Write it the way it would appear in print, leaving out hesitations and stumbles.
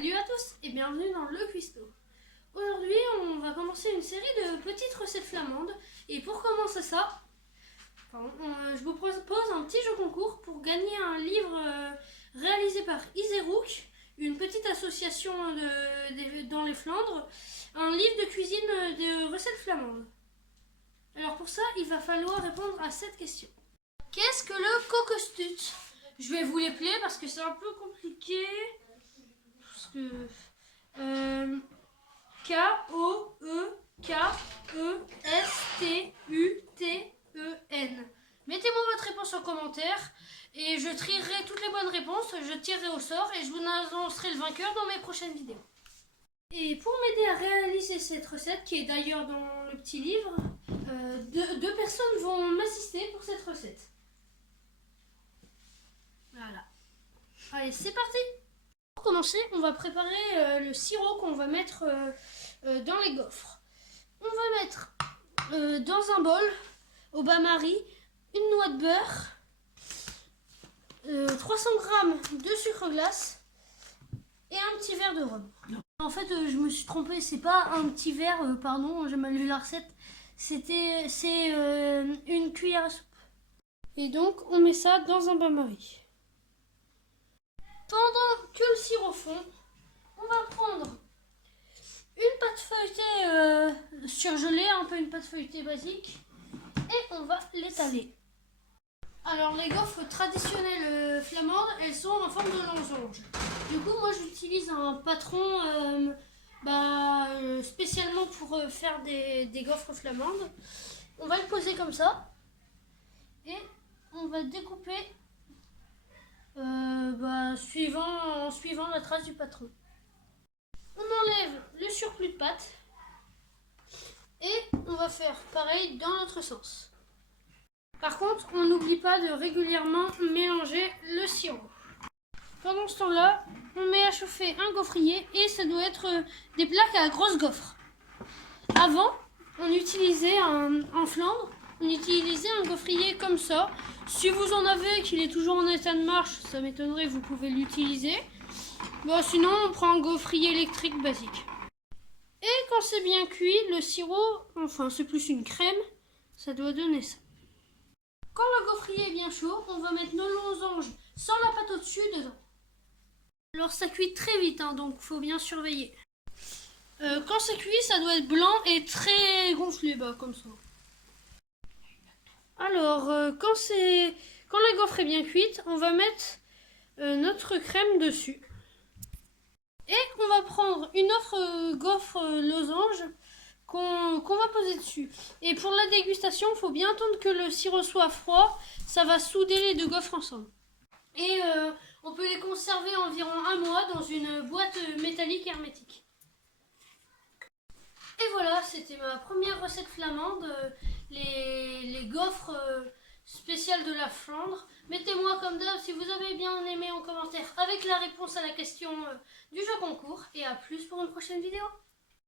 Salut à tous et bienvenue dans le Cuistot. Aujourd'hui, on va commencer une série de petites recettes flamandes. Et pour commencer ça, je vous propose un petit jeu concours pour gagner un livre réalisé par Iserouk, une petite association dans les Flandres, un livre de cuisine de recettes flamandes. Alors pour ça, il va falloir répondre à cette question. Qu'est-ce que le kokostut? Je vais vous les plaire parce que c'est un peu compliqué. Kokestuten. Mettez-moi votre réponse en commentaire et je trierai toutes les bonnes réponses, je tirerai au sort et je vous annoncerai le vainqueur dans mes prochaines vidéos. Et pour m'aider à réaliser cette recette, qui est d'ailleurs dans le petit livre, deux personnes vont m'assister pour cette recette. Voilà. Allez, c'est parti! Pour commencer, on va préparer le sirop qu'on va mettre dans les gaufres. On va mettre dans un bol, au bain-marie, une noix de beurre, 300 g de sucre glace et un petit verre de rhum. En fait, je me suis trompée, c'est pas un petit verre, pardon, j'ai mal lu la recette, c'est une cuillère à soupe. Et donc, on met ça dans un bain-marie. Pendant que le sirop fond, on va prendre une pâte feuilletée surgelée, un peu une pâte feuilletée basique, et on va l'étaler. Alors les gaufres traditionnelles flamandes, elles sont en forme de losange. Du coup, moi j'utilise un patron spécialement pour faire des gaufres flamandes. On va le poser comme ça, et on va découper en suivant la trace du patron. On enlève le surplus de pâte et on va faire pareil dans l'autre sens. Par contre, on n'oublie pas de régulièrement mélanger le sirop. Pendant ce temps-là, on met à chauffer un gaufrier et ça doit être des plaques à grosses gaufres. Avant, on utilisait en Flandre, on utilisait un gaufrier comme ça. Si vous en avez qu'il est toujours en état de marche, ça m'étonnerait, vous pouvez l'utiliser. Bon, sinon, on prend un gaufrier électrique basique. Et quand c'est bien cuit, le sirop, enfin c'est plus une crème, ça doit donner ça. Quand le gaufrier est bien chaud, on va mettre nos losanges sans la pâte au-dessus dedans. Alors ça cuit très vite, donc il faut bien surveiller. Quand c'est cuit, ça doit être blanc et très gonflé, comme ça. Alors, quand la gaufre est bien cuite, on va mettre notre crème dessus. Et on va prendre une autre gaufre losange qu'on va poser dessus. Et pour la dégustation, il faut bien attendre que le sirop soit froid. Ça va souder les deux gaufres ensemble. Et on peut les conserver environ 1 mois dans une boîte métallique hermétique. Et voilà, c'était ma première recette flamande, les gaufres spéciales de la Flandre. Mettez-moi comme d'hab si vous avez bien aimé en commentaire avec la réponse à la question du jeu concours. Et à plus pour une prochaine vidéo.